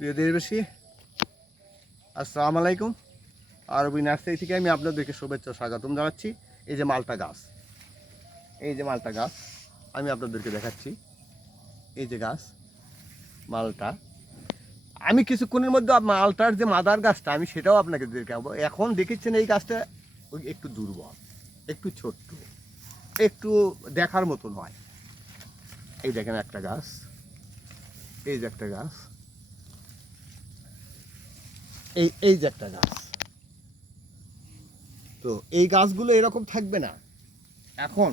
প্রিয় দেশবাসী, আসসালামু আলাইকুম। আরবি নার্সারি থেকে আমি আপনাদেরকে শুভেচ্ছা স্বাগতম জানাচ্ছি। এই যে মালটা গাছ, এই যে মালটা গাছ আমি আপনাদেরকে দেখাচ্ছি। এই যে গাছ মালটা, আমি কিছুক্ষণের মধ্যে মালটার যে মাদার গাছটা আমি সেটাও আপনাকে দেখাবো। এখন দেখেছেন এই গাছটা ওই একটু দুর্বল, একটু ছোট্ট, একটু দেখার মতো নয়। এই দেখেন একটা গাছ, এই যে একটা গাছ, এই যে একটা গাছ। তো এই গাছগুলো এরকম থাকবে না। এখন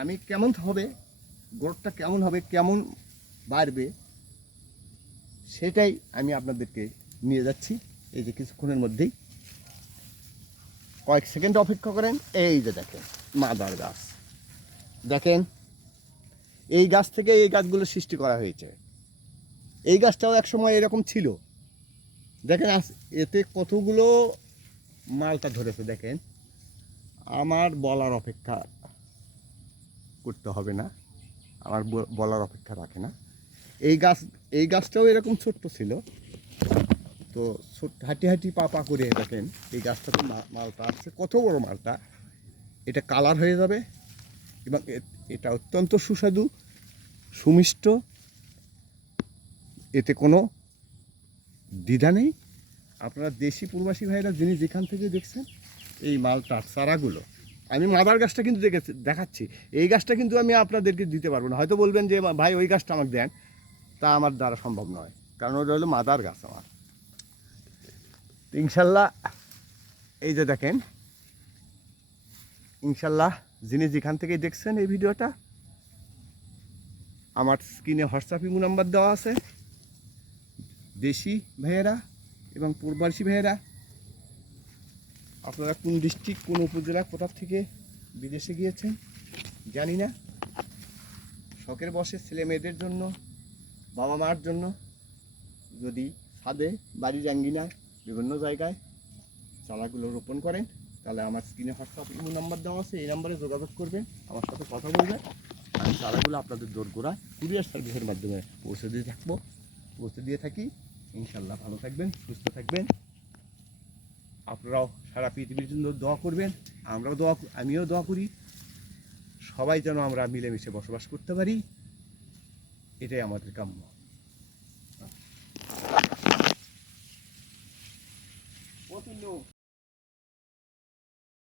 আমি কেমন হবে, গোড়টা কেমন হবে, কেমন বাড়বে, সেটাই আমি আপনাদেরকে নিয়ে যাচ্ছি। এই যে কিছুক্ষণের মধ্যেই, কয়েক সেকেন্ড অপেক্ষা করেন। এই যে দেখেন মাদার গাছ, দেখেন এই গাছ থেকে এই গাছগুলো সৃষ্টি করা হয়েছে। এই গাছটাও এক সময় এরকম ছিল। দেখেন এতে কতগুলো মালটা ধরেছে। দেখেন, আমার বলার অপেক্ষা করতে হবে না, আমার বলার অপেক্ষা রাখে না। এই গাছটাও এরকম ছোট্ট ছিল। তো হাঁটি হাঁটি পা পা করে দেখেন এই গাছটাতে মালটা আসছে, কত বড় মালটা। এটা কালার হয়ে যাবে এবং এটা অত্যন্ত সুস্বাদু, সুমিষ্ট, এতে কোনো দ্বিধা নেই। আপনারা দেশি প্রবাসী ভাইরা যিনি যেখান থেকে দেখছেন এই মালটার চারাগুলো, আমি মাদার গাছটা কিন্তু দেখাচ্ছি। এই গাছটা কিন্তু আমি আপনাদেরকে দিতে পারবো না। হয়তো বলবেন যে ভাই ওই গাছটা আমাকে দেন, তা আমার দ্বারা সম্ভব নয়, কারণ ওটা হলো মাদার গাছ আমার। ইনশাল্লাহ এই যে দেখেন, ইনশাল্লাহ যিনি যেখান থেকে দেখছেন এই ভিডিওটা, আমার স্ক্রিনে হোয়াটসঅ্যাপ ইমো নাম্বার দেওয়া আছে। দেশি ভাইয়েরা এবং প্রবাসী ভাইয়েরা, আপনারা কোন ডিস্ট্রিক্ট, কোন উপজেলা, কোথা থেকে বিদেশে গিয়েছেন জানি না, শখের বসে ছেলে মেয়েদের জন্য, বাবা মার জন্য যদি ছাদে, বাড়ির আঙ্গিনায়, বিভিন্ন জায়গায় চারাগুলো রোপণ করেন, তাহলে আমার স্ক্রিনে হোয়াটসঅ্যাপ ইমো নাম্বার দেওয়া আছে। এই নাম্বারে যোগাযোগ করবেন, আমার সাথে কথা বলবেন। আমি চারাগুলো আপনাদের দোরগোড়ায় কুরিয়ার সার্ভিসের মাধ্যমে পৌঁছে দিয়ে থাকি। ইনশাল্লাহ ভালো থাকবেন, সুস্থ থাকবেন। আপনারাও সারা পৃথিবীর জন্য দোয়া করবেন, আমিও দোয়া করি। সবাই যেন আমরা মিলেমিশে বসবাস করতে পারি, এটাই আমাদের কাম্য।